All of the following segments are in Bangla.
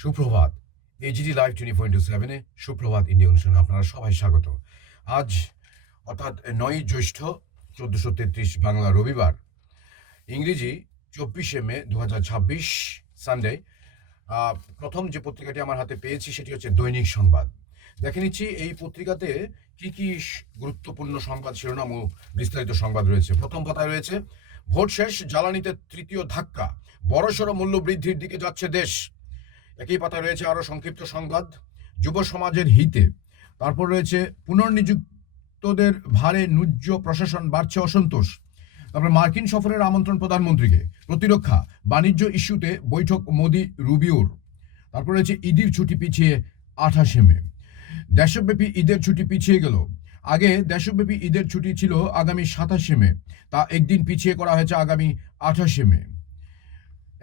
সুপ্রভাত। এইচডি লাইভ 24/7 সুপ্রভাত ইন্ডিয়া অনুষ্ঠানে আপনারা সবাই স্বাগত। আজ অর্থাৎ 9ই জ্যৈষ্ঠ 1433 বাংলা রবিবার, ইংরেজি 24শে মে 2026 সানডে। প্রথম যে পত্রিকাটি আমার হাতে পেয়েছি সেটি হচ্ছে দৈনিক সংবাদ। দেখে নিচ্ছি এই পত্রিকাতে কি কি গুরুত্বপূর্ণ সংবাদ শিরোনাম ও বিস্তারিত সংবাদ রয়েছে। প্রথম পাতায় রয়েছে ভোট শেষ, জ্বালানিতে তৃতীয় ধাক্কা, বড়সড় মূল্য বৃদ্ধির দিকে যাচ্ছে দেশ। একই পাতায় রয়েছে আরো সংক্ষিপ্ত সংবাদ, যুব সমাজের হিতে। তারপর রয়েছে পুনর্নিযুক্তদের ভারে ন্যূজ্য প্রশাসন, বাড়ছে অসন্তোষ। তারপরে মার্কিন সফরের আমন্ত্রণ প্রধানমন্ত্রীকে, প্রতিরক্ষা বাণিজ্য ইস্যুতে বৈঠক মোদি রুবিওর। তারপর রয়েছে ঈদের ছুটি পিছিয়ে 28শে মে। দেশব্যাপী ঈদের ছুটি পিছিয়ে গেল। আগে দেশব্যাপী ঈদের ছুটি ছিল আগামী 27শে মে, তা একদিন পিছিয়ে করা হয়েছে আগামী 28শে মে।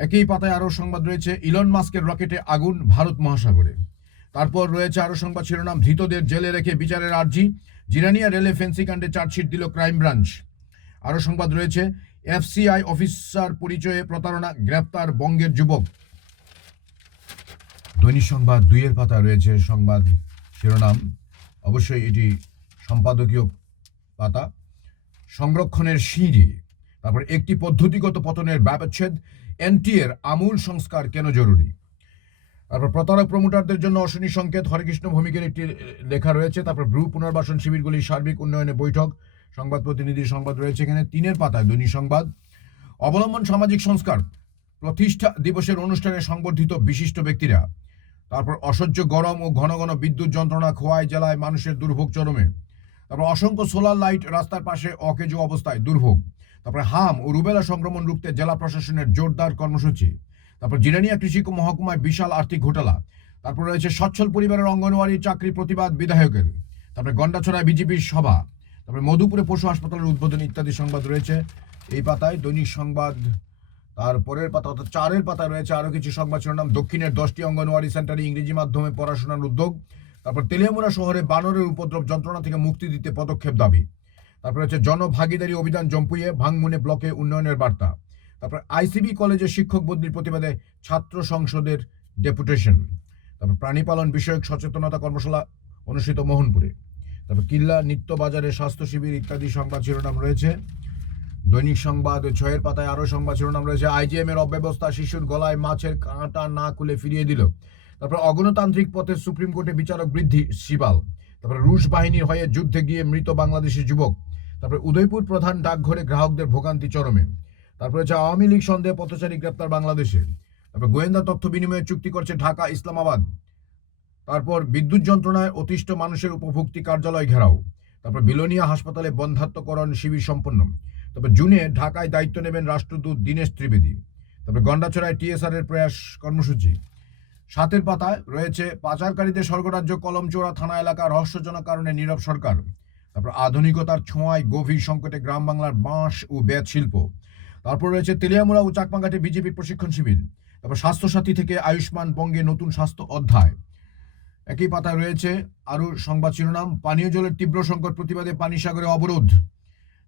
একই পাতায় আরো সংবাদ রয়েছে ইলন মাস্কের রকেটে আগুন ভারত মহাসাগরে। তারপর রয়েছে আরো সংবাদ শিরোনাম ধৃতদের জেলে রেখে বিচারের আর্জি, জিরানিয়া রেলে ফেন্সি কাণ্ডে চার্জশিট দিল ক্রাইম ব্রাঞ্চ। আরো সংবাদ রয়েছে এফসিআই অফিসার পরিচয়ে প্রতারণা, গ্রেপ্তার বঙ্গের যুবক। দৈনিক সংবাদ 2-এর পাতা রয়েছে সংবাদ শিরোনাম, অবশ্যই এটি সম্পাদকীয় পাতা, সংরক্ষণের সিঁড়ি। তারপর একটি পদ্ধতিগত পতনের ব্যবচ্ছেদ, এনটিএর আমূল সংস্কার কেন জরুরি। তারপর প্রতারক প্রমোটারদের জন্য অশনি সংকেত, হরেকৃষ্ণ ভৌমিকের একটি লেখা রয়েছে। তারপর ব্রু পুনর্বাসন শিবিরগুলির সার্বিক উন্নয়নে বৈঠক, সংবাদ প্রতিনিধির সংবাদ রয়েছে এখানে। 3-এর পাতায় দৈনিক সংবাদ অবলম্বন সামাজিক সংস্কার, প্রতিষ্ঠা দিবসের অনুষ্ঠানে সংবর্ধিত বিশিষ্ট ব্যক্তিরা। তারপর অসহ্য গরম ও ঘন ঘন বিদ্যুৎ যন্ত্রণা, খোয়াই জেলায় মানুষের দুর্ভোগ চরমে। তারপর অসংখ্য সোলার লাইট রাস্তার পাশে অকেজো অবস্থায়, দুর্ভোগ। তারপরে হাম ও রুবেলা সংক্রমণ রুখতে জেলা প্রশাসনের জোরদার কর্মসূচি। তারপর জিরানিয়া কৃষি মহকুমায় বিশাল আর্থিক ঘোটালা। তারপর রয়েছে সচ্ছল পরিবারের অঙ্গনওয়াড়ি চাকরি প্রতিবাদ বিধায়কের। তারপরে গন্ডাছড়ায় বিজেপির সভা। তারপরে মধুপুরে পশু হাসপাতালের উদ্বোধন ইত্যাদি সংবাদ রয়েছে এই পাতায় দৈনিক সংবাদ। তারপরের পাতা অর্থাৎ 4-এর পাতায় রয়েছে আরো কিছু সংবাদ শিরোনাম, দক্ষিণের 10টি অঙ্গনওয়াড়ি সেন্টারে ইংরেজি মাধ্যমে পড়াশোনার উদ্যোগ। তারপর তেলিয়ামুড়া শহরে বানরের উপদ্রব, যন্ত্রণা থেকে মুক্তি দিতে পদক্ষেপ দাবি। তারপর হচ্ছে জনভাগিদারি অভিযান জম্পুইয়ে, ভাঙমুনে ব্লকে উন্নয়নের বার্তা। তারপর আইসিবি কলেজে শিক্ষক বদলির প্রতিবাদে ছাত্র সংসদের ডেপুটেশন। তারপর প্রাণী পালন বিষয়ক সচেতনতা কর্মশালা অনুষ্ঠিত মোহনপুরে। তারপর কিল্লা নিত্য বাজারে স্বাস্থ্য শিবির ইত্যাদি সংবাদ শিরোনাম রয়েছে দৈনিক সংবাদ। 6-এর পাতায় আরো সংবাদ শিরোনাম রয়েছে আইজিএম এর অব্যবস্থা, শিশুর গলায় মাছের কাঁটা না খুলে ফিরিয়ে দিল। তারপর অগণতান্ত্রিক পথে সুপ্রিম কোর্টে বিচারক বৃদ্ধি, শিবাল। তারপরে রুশ বাহিনীর হয়ে যুদ্ধে গিয়ে মৃত বাংলাদেশি যুবক। তারপরে উদয়পুর প্রধান ডাকঘরে গ্রাহকদের ভোগান্তি চরমে। তারপরে হচ্ছে আওয়ামী লীগ সন্দেহে পথচারী গ্রেপ্তার বাংলাদেশে। তারপর গোয়েন্দা তথ্য বিনিময়ে চুক্তি করছে ঢাকা ইসলামাবাদ। তারপর বিদ্যুৎ যন্ত্রণায় অতিষ্ঠ মানুষের উপভোক্তি কার্যালয় ঘেরাও। তারপর বিলোনিয়া হাসপাতালে বন্ধ্যাত্বকরণ শিবির সম্পন্ন। তারপর জুনে ঢাকায় দায়িত্ব নেবেন রাষ্ট্রদূত দীনেশ ত্রিবেদী। তারপর গন্ডাছড়ায় টিএসআর এর প্রয়াস কর্মসূচি। 7-এর পাতায় রয়েছে পাচারকারীদের স্বর্গরাজ্য, কলমচোরা থানা এলাকা রহস্যজনক কারণে নীরব সরকার। তারপর আধুনিকতার ছোঁয়ায় গভীর সংকটে গ্রাম বাংলার বাঁশ ও বেত শিল্প। তারপর রয়েছে তেলিয়ামুড়া ও চাকমাঘাটে বিজেপির প্রশিক্ষণ শিবির। তারপর স্বাস্থ্যসাথী থেকে আয়ুষ্মান বঙ্গে নতুন স্বাস্থ্য অধ্যায়। একই পাতায় রয়েছে আরো সংবাদ শিরোনাম, পানীয় জলের তীব্র সংকট প্রতিবাদে পানিসাগরে অবরোধ।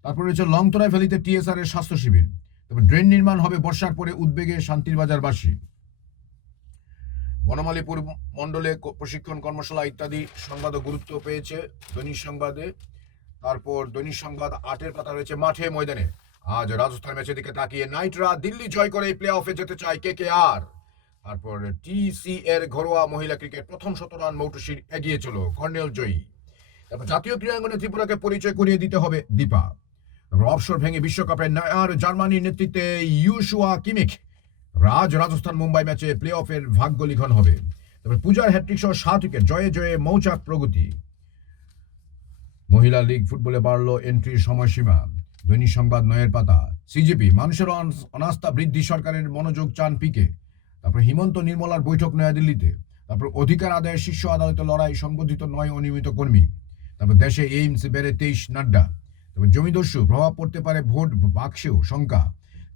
তারপর রয়েছে লংতরায় ফেলিতে টিএসআর এর স্বাস্থ্য শিবির। তারপর ড্রেন নির্মাণ হবে বর্ষার পরে, উদ্বেগে শান্তির বাজারবাসী। বনমালীপুর মন্ডলে প্রশিক্ষণ কর্মশালা ইত্যাদি সংবাদ গুরুত্ব পেয়েছে দৈনিক সংবাদে। তারপর দৈনিক সংবাদ 8-এর পাতা রয়েছে মাঠে ময়দানে, আজ রাজস্থান ম্যাচের দিকে তাকিয়ে নাইটরা দিল্লি জয় করে প্লে অফে যেতে চায় কেকেআর। তারপর টিসি এর ঘরোয়া মহিলা ক্রিকেট প্রথম 100 রান মৌটুসির এগিয়ে চলো, কর্নেল জয়ী। তারপর জাতীয় ক্রীড়াঙ্গনে ত্রিপুরাকে পরিচয় করিয়ে দিতে হবে দীপা। তারপর অবসর ভেঙে বিশ্বকাপে নয়ার জার্মানির নেতৃত্বে ইউশুয়া কিমিখ। আজ রাজস্থান মুম্বাই ম্যাচে প্লে অফের ভাগ্য লিখন হবে। তারপর পূজার হ্যাট্রিক সহ 7 উইকেট, জয়ে জয়ে মৌচাক প্রগতি। মহিলা লীগ ফুটবলে বাড়লো এন্ট্রির সময়সীমা। দৈনিক সংবাদ 9-এর পাতা সিজেপি মানুষের অনাস্থা বৃদ্ধি, সরকারের মনোযোগ চান পিকে। তারপর হিমন্ত নির্মলার বৈঠক নয়াদিল্লিতে। তারপর অধিকার আদায়ের শীর্ষ আদালতে লড়াই, সংবর্ধিত 9 অনিয়মিত কর্মী। তারপর দেশে এইমস বেড়ে 23, নাড্ডা। তারপর জমিদস্যু প্রভাব পড়তে পারে ভোট বাক্সেও শঙ্কা।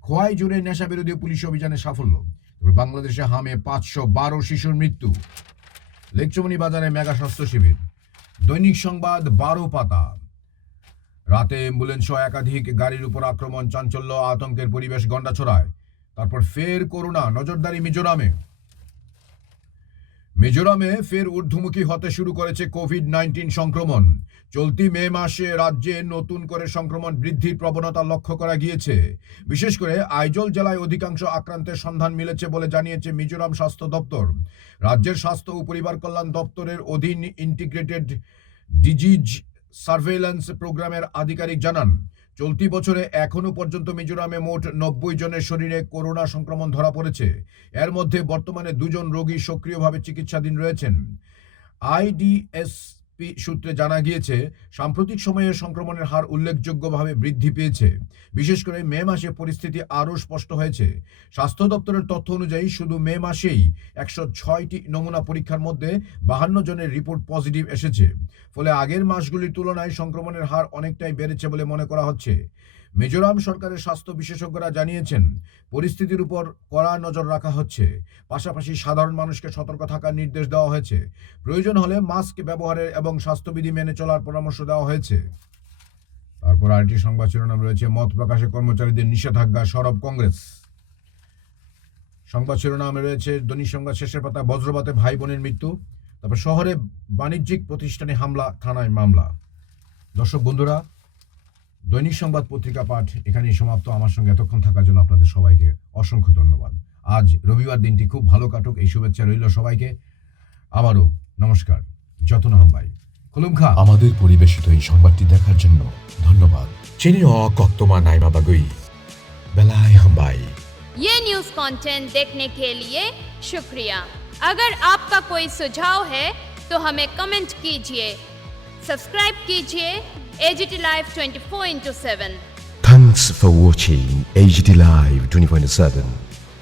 খোয়াই জুড়ে নেশা বিরোধী পুলিশ অভিযানে সাফল্য। তারপর বাংলাদেশে হামে 512 শিশুর মৃত্যু। লেকচমনি বাজারে মেগা স্বাস্থ্য শিবির। দৈনিক সংবাদ 12 পাতা রাতে অ্যাম্বুলেন্স সহ একাধিক গাড়ির উপর আক্রমণ, চাঞ্চল্য, আতঙ্কের পরিবেশ গন্ডাছড়ায়। তারপর ফের করোনা, নজরদারি মিজোরামে। মিজোরামে ফের ঊর্ধ্বমুখী হতে শুরু করেছে কোভিড-19 সংক্রমণ। চলতি মে মাসে রাজ্যে নতুন করে সংক্রমণ বৃদ্ধির প্রবণতা লক্ষ্য করা গিয়েছে। বিশেষ করে আইজল জেলায় অধিকাংশ আক্রান্তের সন্ধান মিলেছে বলে জানিয়েছে মিজোরাম স্বাস্থ্য দপ্তর। রাজ্যের স্বাস্থ্য ও পরিবার কল্যাণ দপ্তরের অধীন ইন্টিগ্রেটেড ডিজিজ সার্ভেইল্যান্স প্রোগ্রামের আধিকারিক জানান, চলতি বছরে এখনো পর্যন্ত মিজোরামে মোট 90 জনের শরীরে করোনা সংক্রমণ ধরা পড়েছে। এর মধ্যে বর্তমানে 2 জন রোগী সক্রিয়ভাবে চিকিৎসাধীন রয়েছেন। আইডিএসপি সূত্রে জানা গিয়েছে, সাম্প্রতিক সময়ে সংক্রমণের হার উল্লেখযোগ্যভাবে বৃদ্ধি পেয়েছে। বিশেষ করে মে মাসে পরিস্থিতি আরও স্পষ্ট হয়েছে। স্বাস্থ্য দপ্তরের তথ্য অনুযায়ী শুধু মে মাসেই 106টি নমুনা পরীক্ষার মধ্যে 52 জনের রিপোর্ট পজিটিভ এসেছে। ফলে আগের মাসগুলির তুলনায় সংক্রমণের হার অনেকটাই বেড়েছে বলে মনে করা হচ্ছে। মিজোরাম সরকারের স্বাস্থ্য বিশেষজ্ঞরা জানিয়েছেন, পরিস্থিতির উপর কড়া নজর রাখা হচ্ছে। পাশাপাশি সাধারণ মানুষকে সতর্ক থাকার নির্দেশ দেওয়া হয়েছে। প্রয়োজন হলে মাস্ক ব্যবহারের এবং স্বাস্থ্যবিধি মেনে চলার পরামর্শ দেওয়া হয়েছে। তারপর আরেকটি সংবাদ শিরোনাম রয়েছে, মত প্রকাশে কর্মচারীদের নিষেধাজ্ঞা সরব কংগ্রেস। সংবাদ শিরোনামে রয়েছে দৈনিক সংবাদ শেষের পাতা, বজ্রপাতে ভাই বোনের মৃত্যু। তারপর শহরে বাণিজ্যিক প্রতিষ্ঠানে হামলা, থানায় মামলা। দর্শক বন্ধুরা, দৈনিক সংবাদ পত্রিকা পাঠ এখানেই সমাপ্ত। আমার সঙ্গে এতক্ষণ থাকার জন্য আপনাদের সবাইকে অসংখ্য ধন্যবাদ। আজ রবিবার, দিনটি খুব ভালো কাটুক, এই শুভেচ্ছা রইল সবাইকে। আবারও নমস্কার। যতন হামবাই খুলুম খা। আমাদের পরিবেশিত এই সংবাদটি দেখার জন্য ধন্যবাদ। চিনিও কক্তমা নাইমা বাগুই বেলায় হামবাই। ये न्यूज़ कंटेंट देखने के लिए शुक्रिया। अगर आपका कोई सुझाव है तो हमें कमेंट कीजिए, सब्सक्राइब कीजिए AGT Live 24/7। Thanks for watching AGT Live 24/7.